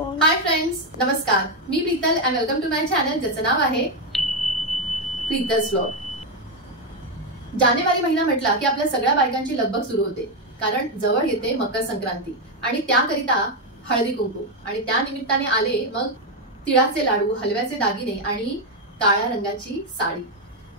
हाय friends, नमस्कार. मी Prital and welcome to my channel ज्याचं नाव आहे प्रीतल्स व्लॉग. जानेवारी महिना म्हटला की आपल्या सगळ्या बायकांची लगबग सुरू होते, कारण जवळ येते मकर संक्रांती आणि त्याकरिता हळदी कुंकू आणि त्या निमित्ताने आले मग तिळाचे लाडू, हलव्याचे दागिने आणि काळ्या रंगाची साडी.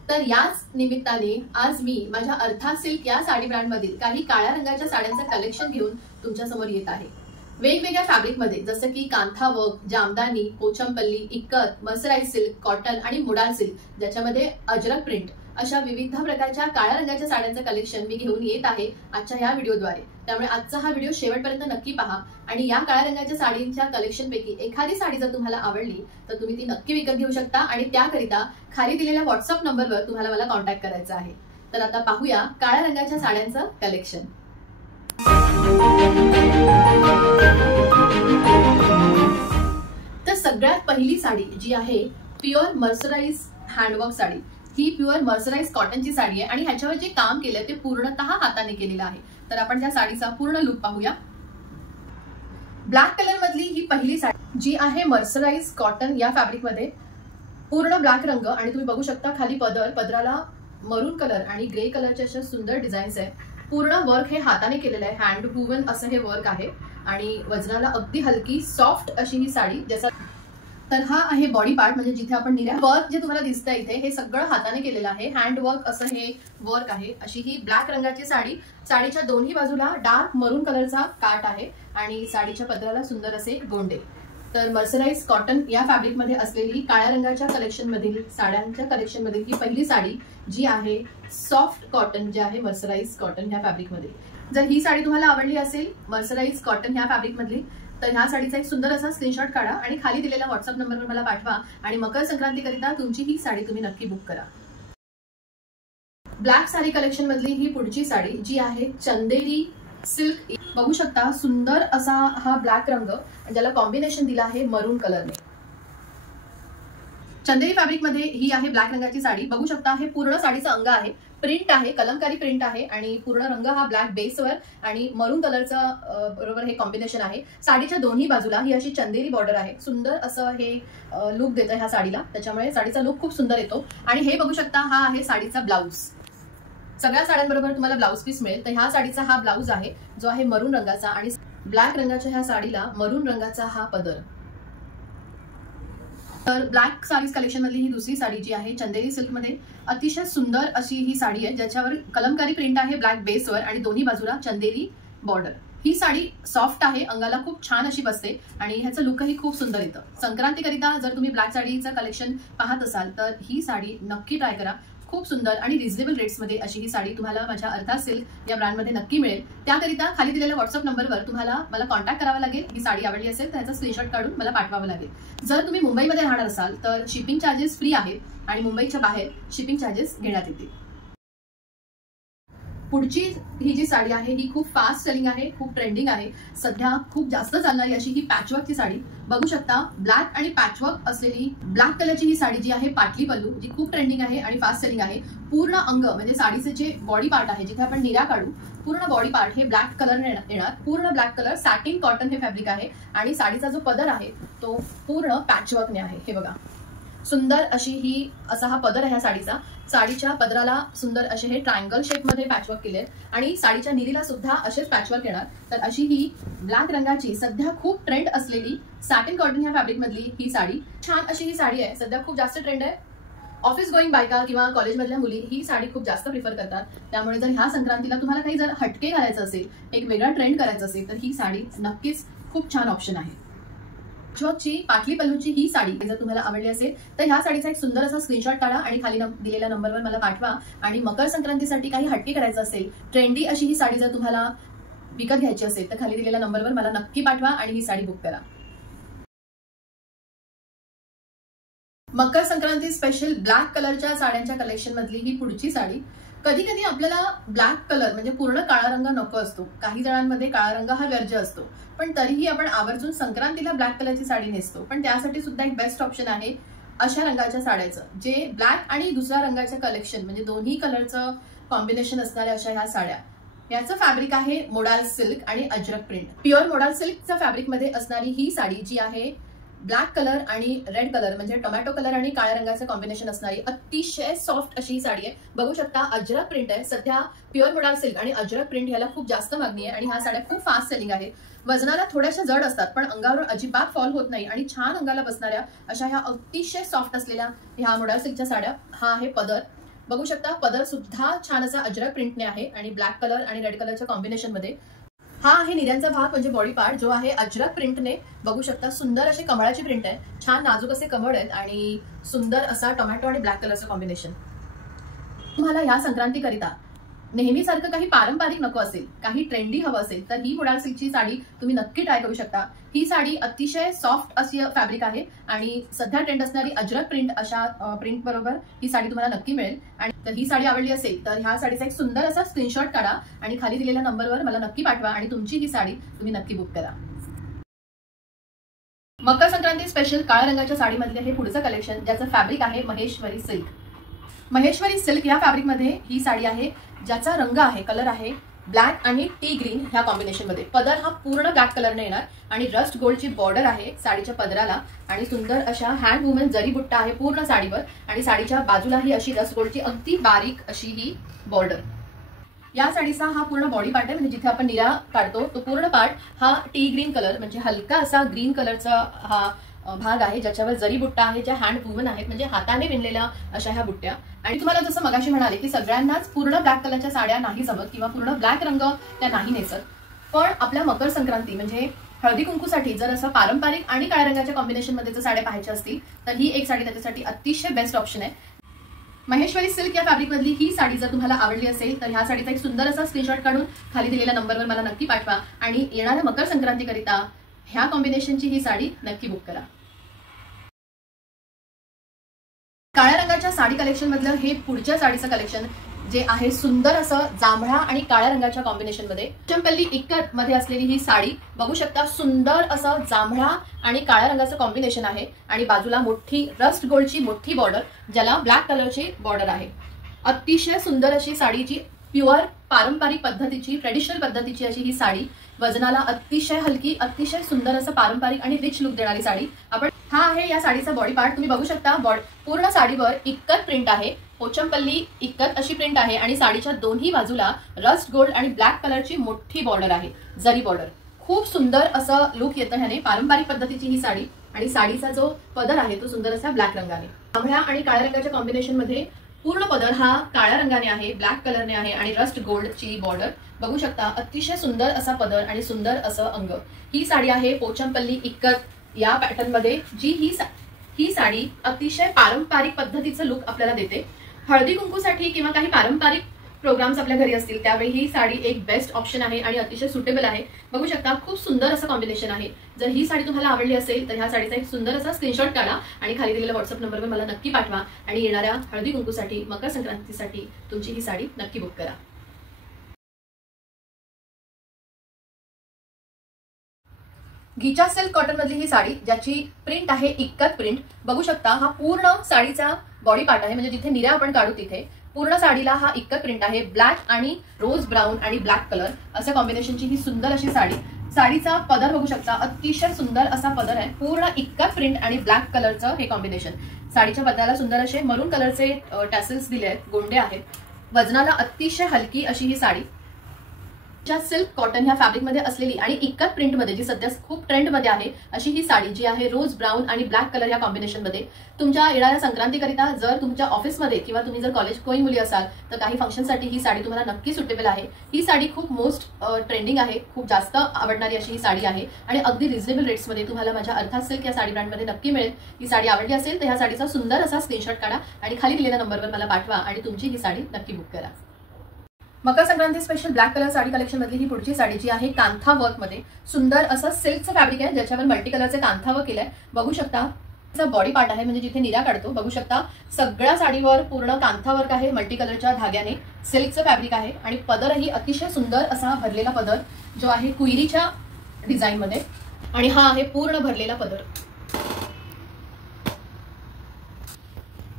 तर याच निमित्ताने आज मी माझ्या अर्था सिल्क या साडी ब्रँड मधील काही काळ्या रंगाच्या साड्यांचं कलेक्शन घेऊन तुमच्या समोर येत आहे. वेगवेगळ्या फॅब्रिक मध्ये जसं की kantha work, Jamdani, Pochampally, ikat, mercerise silk, cotton आणि मुडाळ सिल्क, ज्याच्यामध्ये अजरक प्रिंट अशा विविध प्रकारच्या काळ्या रंगाच्या साड्यांचं कलेक्शन मी घेऊन येत आहे आजच्या ह्या व्हिडिओद्वारे. त्यामुळे आजचा हा व्हिडिओ शेवटपर्यंत नक्की पहा आणि या काळ्या रंगाच्या साडींच्या कलेक्शन पैकी एखादी साडी जर तुम्हाला आवडली तर तुम्ही ती नक्की विकत घेऊ शकता आणि त्याकरिता खाली दिलेल्या व्हॉट्सअप नंबरवर तुम्हाला मला कॉन्टॅक्ट करायचा आहे. तर आता पाहूया काळ्या रंगाच्या साड्यांचं कलेक्शन. तर सगळ्यात पहिली साडी जी आहे प्युअर मर्सराइज हँडवर्क साडी. ही प्युअर मर्सराइज कॉटनची साडी आहे आणि ह्याच्यावर जे काम केलंय ते पूर्णतः हाताने केलेलं आहे. तर आपण त्या साडीचा पूर्ण लुक पाहूया. ब्लॅक कलर मधली ही पहिली साडी जी आहे मर्सराइज कॉटन या फॅब्रिक मध्ये, पूर्ण ब्लॅक रंग आणि तुम्ही बघू शकता खाली पदराला मरून कलर आणि ग्रे कलरचे अशा सुंदर डिझाईन्स आहे. पूर्ण वर्क हे हाताने केलेलं आहे, हँड वुवन असं हे वर्क आहे आणि वजनाला अगदी हलकी सॉफ्ट अशी ही साडी. जसा तर हा आहे बॉडी पार्ट, म्हणजे जिथे आपण वर्क जे तुम्हाला दिसतंय इथे हे सगळं हाताने केलेलं आहे. हँड वर्क असं हे वर्क आहे. अशी ही ब्लॅक रंगाची साडी. साडीच्या दोन्ही बाजूला डार्क मरून कलरचा काठ आहे आणि साडीच्या पदराला सुंदर असे गोंडे. तर मर्सराइज कॉटन या फॅब्रिक मध्ये असलेली काळ्या रंगाच्या कलेक्शन मधील साड्यांच्या कलेक्शन मधील ही पहिली साडी जी आहे सॉफ्ट कॉटन जे आहे मर्सराइज कॉटन या फॅब्रिक मध्ये. जर ही साडी तुम्हाला आवडली असेल मर्सराइज कॉटन ह्या फॅब्रिक मधली तर ह्या साडीचा एक सुंदर असा स्क्रीनशॉट काढा आणि खाली दिलेल्या व्हॉट्सअप नंबरवर मला पाठवा आणि मकर संक्रांती करिता तुमची ही साडी तुम्ही नक्की बुक करा. ब्लॅक साडी कलेक्शन मधली ही पुढची साडी जी आहे चंदेरी सिल्क. बघू शकता सुंदर असा हा ब्लॅक रंग ज्याला कॉम्बिनेशन दिला आहे मरून कलरने. चंदेरी फॅब्रिक मध्ये ही आहे ब्लॅक रंगाची साडी. बघू शकता हे पूर्ण साडीचं अंग आहे. प्रिंट आहे, कलमकारी प्रिंट आहे आणि पूर्ण रंग हा ब्लॅक बेसवर आणि मरून कलरचा बरोबर हे कॉम्बिनेशन आहे. साडीच्या दोन्ही बाजूला ही अशी चंदेरी बॉर्डर आहे. सुंदर असं हे लुक देतं ह्या साडीला, त्याच्यामुळे साडीचा लुक खूप सुंदर येतो. आणि हे बघू शकता हा आहे साडीचा ब्लाऊज. सगळ्या साड्यांबरोबर तुम्हाला ब्लाऊज पीस मिळेल. तर ह्या साडीचा हा ब्लाऊज आहे जो आहे मरून रंगाचा आणि ब्लॅक रंगाच्या ह्या साडीला मरून रंगाचा हा पदर. तर ब्लॅक साडीज कलेक्शन मधली ही दुसरी साडी जी आहे चंदेरी सिल्क मध्ये अतिशय सुंदर अशी ही साडी आहे ज्याच्यावर कलमकारी प्रिंट आहे ब्लॅक बेसवर आणि दोन्ही बाजूला चंदेरी बॉर्डर. ही साडी सॉफ्ट आहे, अंगाला खूप छान अशी बसते आणि ह्याचं लुकही खूप सुंदर येतं. संक्रांतीकरिता जर तुम्ही ब्लॅक साडीचं कलेक्शन पाहत असाल तर ही साडी नक्की ट्राय करा. खूप सुंदर आणि रिझनेबल रेट्स मध्ये अशी ही साडी तुम्हाला माझ्या अर्था सिल्क या ब्रँडमध्ये नक्की मिळेल. त्याकरिता खाली दिलेल्या व्हॉट्सअप नंबरवर तुम्हाला मला कॉन्टॅक्ट करावा लागेल. ही साडी आवडली असेल तर त्याचा स्क्रीनशॉट काढून मला पाठवावं लागेल. जर तुम्ही मुंबईमध्ये राहणार असाल तर शिपिंग चार्जेस फ्री आहेत आणि मुंबईच्या बाहेर शिपिंग चार्जेस घेण्यात येतील. पुढची ही जी साडी आहे ही खूप फास्ट सेलिंग आहे, खूप ट्रेंडिंग आहे, सध्या खूप जास्त चालणारी अशी ही पॅचवर्कची साडी. बघू शकता ब्लॅक आणि पॅचवर्क असलेली ब्लॅक कलरची ही साडी जी आहे पाटली पल्लू, जी खूप ट्रेंडिंग आहे आणि फास्ट सेलिंग आहे. पूर्ण अंग म्हणजे साडीचे जे बॉडी पार्ट आहे जिथे आपण निऱ्या काढू पूर्ण बॉडी पार्ट हे ब्लॅक कलर येणार. पूर्ण ब्लॅक कलर सॅटिन कॉटन हे फॅब्रिक आहे आणि साडीचा जो पदर आहे तो पूर्ण पॅचवर्कने आहे. हे बघा सुंदर अशी ही असा हा पदर आहे ह्या साडीचा. साडीच्या पदराला सुंदर असे हे ट्रायंगल शेप मध्ये पॅचवर्क केले आणि साडीच्या निरीला सुद्धा असेच पॅचवर्क येणार. तर अशी ही ब्लॅक रंगाची सध्या खूप ट्रेंड असलेली सॅटिन कॉटन ह्या फॅब्रिक मधली ही साडी. छान अशी ही साडी आहे, सध्या खूप जास्त ट्रेंड आहे. ऑफिस गोईंग बायका किंवा कॉलेजमधल्या मुली ही साडी खूप जास्त प्रिफर करतात. त्यामुळे जर ह्या संक्रांतीला तुम्हाला काही जर हटके घालायचं असेल, एक वेगळा ट्रेंड करायचा असेल तर ही साडी नक्कीच खूप छान ऑप्शन आहे. पॅचवर्कची पाटली पल्लूची ही साडी जर तुम्हाला आवडली असेल तर ह्या साडीचा एक सुंदर असा स्क्रीनशॉट काढा आणि खाली दिलेल्या नंबरवर मला पाठवा. आणि मकर संक्रांतीसाठी काही हटके करायचं असेल, ट्रेंडी अशी ही साडी जर तुम्हाला विकत घ्यायची असेल तर खाली दिलेल्या नंबरवर मला नक्की पाठवा आणि ही साडी बुक करा. मकर संक्रांती स्पेशल ब्लॅक कलरच्या साड्यांच्या कलेक्शन मधली ही पुढची साडी. कधी कधी आपल्याला ब्लॅक कलर म्हणजे पूर्ण काळा रंग नको असतो. काही जणांमध्ये काळा रंग हा वर्ज्य असतो, पण तरीही आपण आवर्जून संक्रांतीला ब्लॅक कलरची साडी नेसतो. पण त्यासाठी सुद्धा एक बेस्ट ऑप्शन आहे अशा रंगाच्या साड्याचं, जे ब्लॅक आणि दुसऱ्या रंगाच्या कलेक्शन म्हणजे दोन्ही कलरचं कॉम्बिनेशन असणाऱ्या अशा ह्या साड्या. याचं फॅब्रिक आहे मोडाल सिल्क आणि अजरक प्रिंट. प्युअर मोडाल सिल्कच्या फॅब्रिक मध्ये असणारी ही साडी जी आहे ब्लॅक कलर आणि रेड कलर म्हणजे टोमॅटो कलर आणि काळ्या रंगाचं कॉम्बिनेशन असणारी अतिशय सॉफ्ट अशी ही साडी आहे. बघू शकता अजरक प्रिंट आहे. सध्या प्युअर मोडाल सिल्क आणि अजरक प्रिंट ह्याला खूप जास्त मागणी आहे आणि ह्या साड्या खूप फास्ट सेलिंग आहे. वजनाला थोड्याशा जड असतात पण अंगावर अजिबात फॉल होत नाही आणि छान अंगाला बसणाऱ्या अशा ह्या अतिशय सॉफ्ट असलेल्या ह्या मोडाल सिल्कच्या साड्या. हा आहे पदर. बघू शकता पदर सुद्धा छान असा अजरक प्रिंटने आहे आणि ब्लॅक कलर आणि रेड कलरच्या कॉम्बिनेशन मध्ये. हा आहे निर्यांचा भाग म्हणजे बॉडी पार्ट जो आहे अजरक प्रिंटने. बघू शकता सुंदर अशी कमळाची प्रिंट आहे. छान नाजूक असे कमळ आहेत आणि सुंदर असा टोमॅटो आणि ब्लॅक कलरचं कॉम्बिनेशन. तुम्हाला ह्या संक्रांतीकरिता नेहमीसारखं काही पारंपरिक नको असेल, काही ट्रेंडी हवं असेल तर ही मोडाल सिल्कची साडी तुम्ही नक्की ट्राय करू शकता. ही साडी अतिशय सॉफ्ट अशी फॅब्रिक आहे आणि सध्या ट्रेंड असणारी अजरक प्रिंट अशा प्रिंट बरोबर ही साडी तुम्हाला नक्की मिळेल. आणि तर ही साडी आवडली असेल तर ह्या साडीचा एक सुंदर असा स्क्रीनशॉट काढा आणि खाली दिलेल्या नंबरवर मला नक्की पाठवा आणि तुमची ही साडी तुम्ही नक्की बुक करा. मकर संक्रांती स्पेशल काळ्या रंगाच्या साडीमधले हे पुढचं कलेक्शन ज्याचं फॅब्रिक आहे महेश्वरी सिल्क. महेश्वरी सिल्क या फॅब्रिकमध्ये ही साडी आहे ज्याचा रंग आहे कलर आहे ब्लॅक आणि टी ग्रीन ह्या कॉम्बिनेशन मध्ये. पदर हा पूर्ण ब्लॅक कलरने येणार आणि रस्ट गोल्डची बॉर्डर आहे साडीच्या पदराला आणि सुंदर अशा हँड वुमन जरी बुट्टा आहे पूर्ण साडीवर आणि साडीच्या बाजूलाही अशी रस्ट गोल्डची अगदी बारीक अशी ही बॉर्डर. या साडीचा हा पूर्ण बॉडी पार्ट आहे म्हणजे जिथे आपण निरा काढतो तो पूर्ण पार्ट हा टी ग्रीन कलर म्हणजे हलका असा ग्रीन कलरचा हा भाग आहे ज्याच्यावर जरी बुट्टा आहे ज्या हँड वुमन आहेत म्हणजे हाताने विणलेल्या अशा ह्या बुट्ट्या. आणि तुम्हाला जसं मगाशी म्हणाले की सगळ्यांनाच पूर्ण ब्लॅक कलरच्या साड्या नाही जमत किंवा पूर्ण ब्लॅक रंग त्या नाही नेसत. पण आपल्या मकर संक्रांती म्हणजे हळदी कुंकूसाठी जर असं पारंपरिक आणि काळ्या रंगाच्या कॉम्बिनेशन मध्ये जर साड्या पाहायच्या असतील तर ही एक साडी त्याच्यासाठी अतिशय बेस्ट ऑप्शन आहे. महेश्वरी सिल्क या फॅब्रिक मधली ही साडी जर तुम्हाला आवडली असेल तर ह्या साडीचा एक सुंदर असा स्क्रीनशॉट काढून खाली दिलेल्या नंबरवर मला नक्की पाठवा आणि येणाऱ्या मकर संक्रांतीकरिता ह्या कॉम्बिनेशनची ही साडी नक्की बुक करा. काळ्या रंगाच्या साडी कलेक्शन मधलं हे पुढच्या साडीचं कलेक्शन जे आहे सुंदर असं जांभळा आणि काळ्या रंगाच्या कॉम्बिनेशन मध्ये. चंपल्ली इक्कत मध्ये असलेली ही साडी बघू शकता. सुंदर असं जांभळा आणि काळ्या रंगाचं कॉम्बिनेशन आहे आणि बाजूला मोठी रस्ट गोल्डची मोठी बॉर्डर ज्याला ब्लॅक कलरची बॉर्डर आहे. अतिशय सुंदर अशी साडीची प्युअर पारंपरिक पद्धतीची ट्रेडिशनल पद्धतीची अशी ही साडी. वजनाला अतिशय हलकी अतिशय सुंदर असं पारंपरिक आणि रिच लुक देणारी साडी. आपण हा आहे या साडीचा बॉडी पार्ट. तुम्ही बघू शकता पूर्ण साडीवर इक्कत प्रिंट आहे. पोचमपल्ली इक्कत अशी प्रिंट आहे आणि साडीच्या दोन्ही बाजूला रस्ट गोल्ड आणि ब्लॅक कलरची मोठी बॉर्डर आहे जरी बॉर्डर. खूप सुंदर असं लुक येतं ह्याने. पारंपरिक पद्धतीची ही साडी आणि साडीचा जो पदर आहे तो सुंदर असा ब्लॅक रंगाने. जांभळ्या आणि काळ्या रंगाच्या कॉम्बिनेशन मध्ये पूर्ण पदर हा काळ्या रंगाने आहे ब्लॅक कलरने आहे आणि रस्ट गोल्डची बॉर्डर बघू शकता. अतिशय सुंदर असा पदर आणि सुंदर असं अंग. ही साडी आहे पोचमपल्ली इक्कत या पॅटर्न मध्ये जी ही साडी अतिशय पारंपरिक पद्धतीचं लुक आपल्याला देते. हळदी कुंकूसाठी किंवा काही पारंपरिक प्रोग्राम्स आपल्या घरी असतील त्यावेळी ही साडी एक बेस्ट ऑप्शन आहे आणि अतिशय सुटेबल आहे. बघू शकता खूप सुंदर असं कॉम्बिनेशन आहे. जर ही साडी तुम्हाला आवडली असेल तर ह्या साडीचा एक सुंदर असा स्क्रीनशॉट काढा आणि खाली दिलेल्या व्हॉट्सअप नंबरवर मला नक्की पाठवा आणि येणाऱ्या हळदी कुंकूसाठी मकर संक्रांतीसाठी तुमची ही साडी नक्की बुक करा. गीचा सिल्क कॉटन मधली ही साडी ज्याची प्रिंट आहे इक्कत प्रिंट. बघू शकता हा पूर्ण साडीचा बॉडी पार्ट आहे म्हणजे जिथे निऱ्या आपण काढू तिथे पूर्ण साडीला हा इक्कत प्रिंट आहे. ब्लॅक आणि रोज ब्राऊन आणि ब्लॅक कलर अशा कॉम्बिनेशनची ही सुंदर अशी साडी. साडीचा पदर बघू शकता अतिशय सुंदर असा पदर आहे. पूर्ण इक्कत प्रिंट आणि ब्लॅक कलरचं हे कॉम्बिनेशन. साडीच्या पदराला सुंदर असे मरून कलरचे टॅसल्स दिले आहेत गोंडे आहेत. वजनाला अतिशय हलकी अशी ही साडी. सिल्क कॉटन ह्या फॅब्रिक मध्ये असलेली आणि इक्कत प्रिंट मध्ये जी सध्या खूप ट्रेंड मध्ये आहे अशी ही साडी जी आहे रोज ब्राऊन आणि ब्लॅक कलर या कॉम्बिनेशन मध्ये. तुमच्या येणाऱ्या संक्रांतीकरिता जर तुमच्या ऑफिसमध्ये किंवा तुम्ही जर कॉलेज गोईंग मुली असाल तर काही फंक्शनसाठी ही साडी तुम्हाला नक्की सुटेबल आहे. ही साडी खूप मोस्ट ट्रेंडिंग आहे. खूप जास्त आवडणारी अशी ही साडी आहे आणि अगदी रिझनेबल रेट्समध्ये तुम्हाला माझ्या अर्थात सिल्क या साडी ब्रँडमध्ये नक्की मिळेल. ही साडी आवडली असेल तर ह्या साडीचा सुंदर असा स्क्रीनशॉट काढा आणि खाली दिलेल्या नंबरवर मला पाठवा आणि तुमची ही साडी नक्की बुक करा. Makar Sankranti special black colour sari collection मधली ही पुढची साडी जी आहे कांथा वर्क मध्ये. सुंदर असं सिल्कचं फॅब्रिक आहे ज्याच्यावर मल्टी कलरचे कांथा वर्क केलंय. बघू शकता बॉडी पार्ट आहे म्हणजे जिथे निऱ्या काढतो. बघू शकता सगळ्या साडीवर पूर्ण कांथा वर्क आहे मल्टी कलरच्या धाग्याने. सिल्कचं फॅब्रिक आहे आणि पदरही अतिशय सुंदर असा भरलेला पदर जो आहे कुईरीच्या डिझाईन मध्ये आणि हा आहे पूर्ण भरलेला पदर.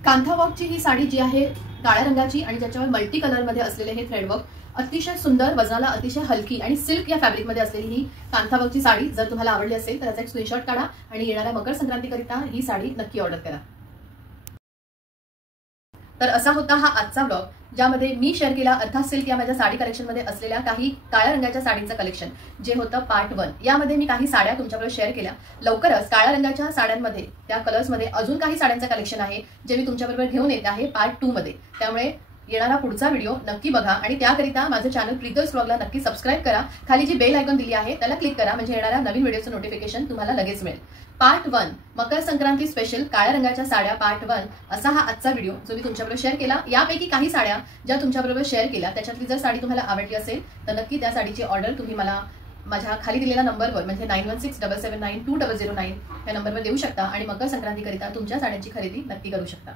कांथा वर्कची ही साडी जी आहे काळ्या रंगाची आणि ज्याच्यावर मल्टी कलर मध्ये असलेले हे थ्रेडवर्क अतिशय सुंदर, वजनाला अतिशय हलकी आणि सिल्क या फॅब्रिकमध्ये असलेली ही कांथावर्कची साडी जर तुम्हाला आवडली असेल तर त्याचा एक स्क्रीनशॉट काढा आणि येणाऱ्या मकर संक्रांतीकरिता ही साडी नक्की ऑर्डर करा. तर असा होता हा आजचा ब्लॉग, ज्यामध्ये मी शेअर केला अर्थात सिल्क या माझ्या साडी कलेक्शनमध्ये असलेल्या काही काळ्या रंगाच्या साडींचं कलेक्शन, जे होतं पार्ट 1. यामध्ये मी काही साड्या तुमच्याबरोबर शेअर केल्या. लवकरच काळ्या रंगाच्या साड्यांमध्ये, त्या कलर्समध्ये अजून काही साड्यांचं कलेक्शन आहे, जे मी तुमच्याबरोबर घेऊन येते आहे पार्ट 2 मध्ये. त्यामुळे येणारा पुढचा व्हिडिओ नक्की बघा आणि त्याकरिता माझं चॅनल प्रीतल्स ब्लॉगला नक्की सबस्क्राईब करा. खाली जी बेल आयकॉन दिली आहे त्याला क्लिक करा, म्हणजे येणाऱ्या नवीन व्हिडिओचं नोटिफिकेशन तुम्हाला लगेच मिळेल. पार्ट 1 मकर संक्रांती स्पेशल काळ्या रंगाच्या साड्या पार्ट 1 असा हा आजचा व्हिडिओ जो मी तुमच्याबरोबर शेअर केला. यापैकी काही साड्या ज्या तुमच्याबरोबर शेअर केल्या, त्याच्यातली जर साडी तुम्हाला आवडली असेल तर नक्की त्या साडीची ऑर्डर तुम्ही मला माझ्या खाली दिलेल्या नंबरवर, म्हणजे 9167792009 या नंबरवर देऊ शकता आणि मकर संक्रांतीकरिता तुमच्या साड्यांची खरेदी नक्की करू शकता.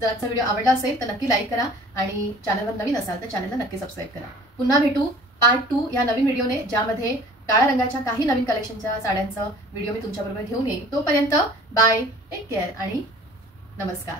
जर आजचा व्हिडिओ आवडला असेल तर नक्की लाईक करा आणि चॅनलवर नवीन असाल तर चॅनलला नक्की सबस्क्राईब करा. पुन्हा भेटू पार्ट 2 या नवीन व्हिडिओने, ज्यामध्ये काळ्या रंगाच्या काही नवीन कलेक्शनच्या साड्यांचं व्हिडिओ मी तुमच्याबरोबर घेऊन येईन. तोपर्यंत बाय, टेक केअर आणि नमस्कार.